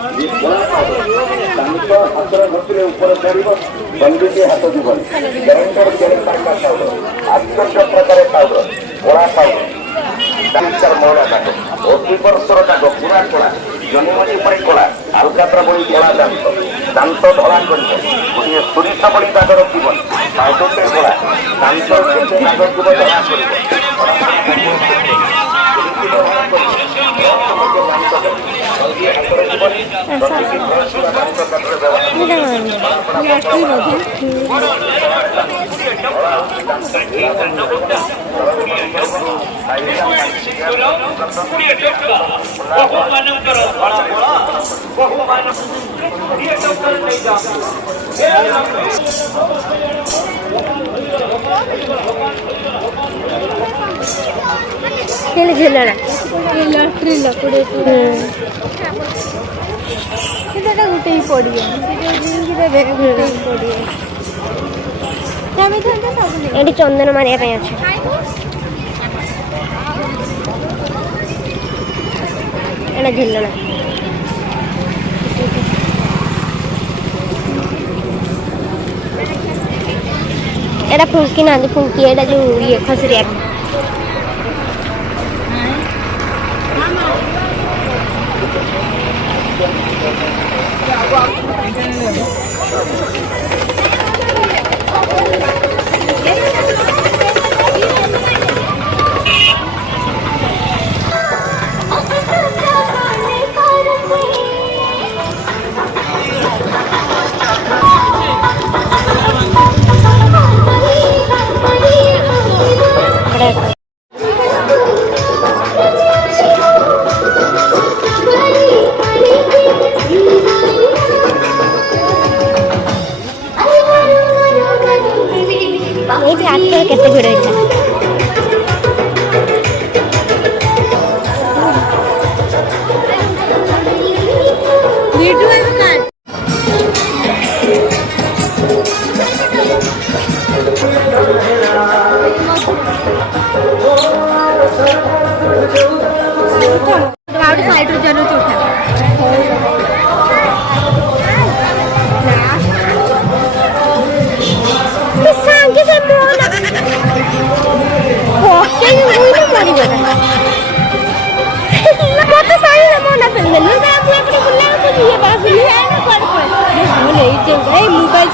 ତାଙ୍କ ହାତର ଗତିରେ ଉପରେ ପଡ଼ିବ, ବନ୍ଦିକି ହାତ ଯିବନି। ଗ୍ୟାରେଣ୍ଟର ତାରକା ପାଉଡର, ଆଶ୍ଚର୍ଯ୍ୟ ପ୍ରକାର ପାଉଡର, କଳା ପାଉଡର, ମହିଳା କାଠ, 80 ବର୍ଷର କାଠ, ପୁରା କଳା, ଜମିମଣି ପରି କଳା, ଆଲକାତ୍ର ଭଳି କଳା ଦାନ୍ତ, ଦାନ୍ତ ଧଳା କରିବ, ଗୋଟିଏ ସୋରିଷ ଭଳି ଦାଗ ରଖିବନି, ପାଉଡରଟେ କଳା, ଦାନ୍ତର କେତେ ଦାଗ ଥିବ ଧଳା କରିବ, गोटे ही पड़े ये चंदन मारिया अच्छे एटा झिलना एटा फुंकी ना फुंकी एटा जो ये खसुरिया केते भिड़ होता साइड जरूर उठा सांगे से मोना ओके मुझे मारी बता मत सारी ना मोना पहन ले मैं अपने बुला तो ये बात है ना कर बोले ये मोबाइल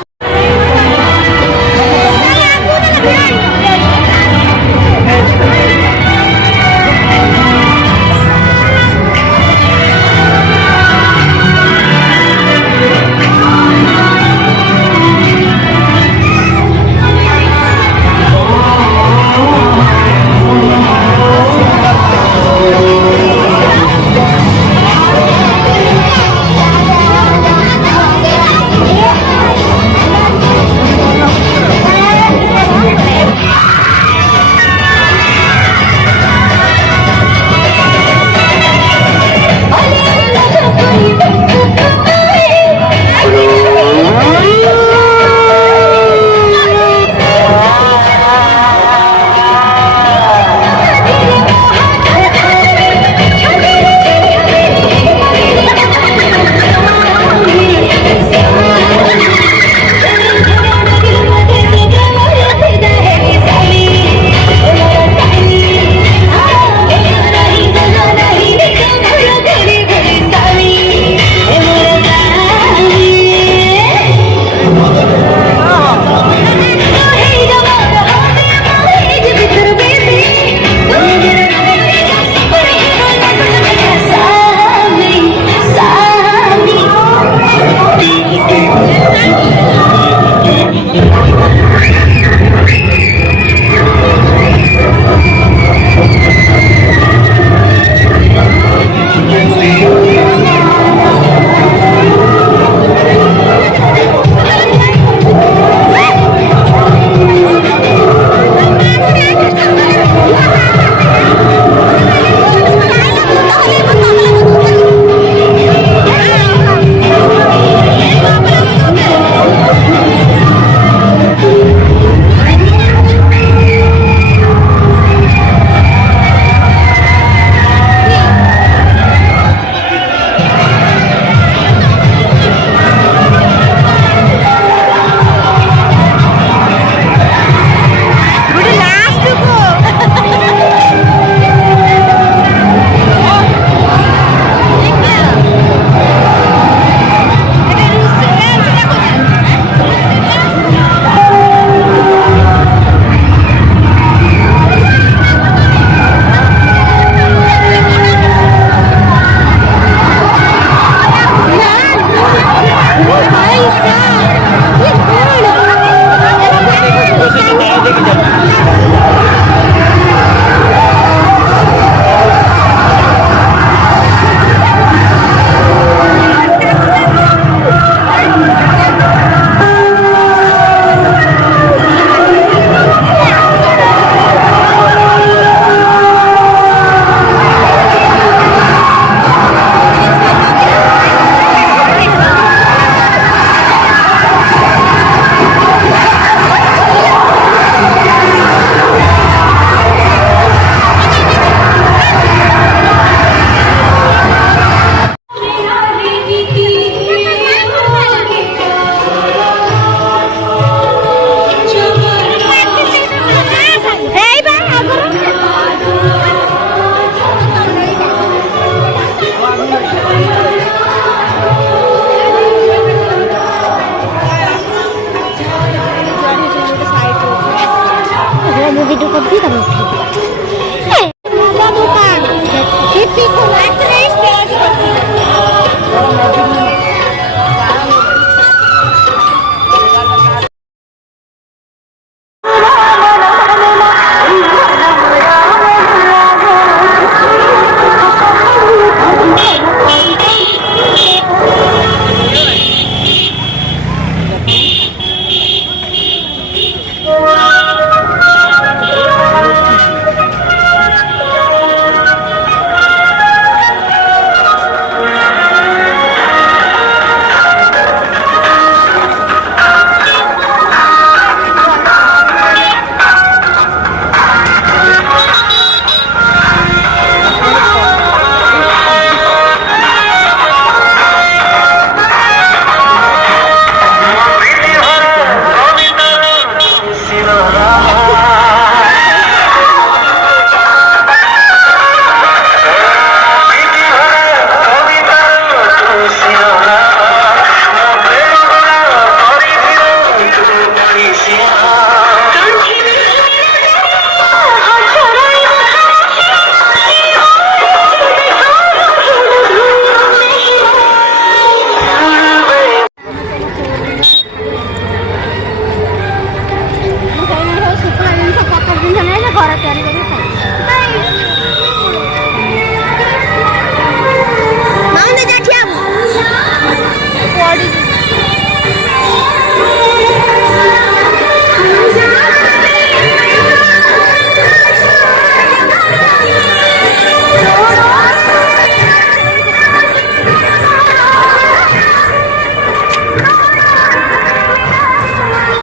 ଘର ତିଆରି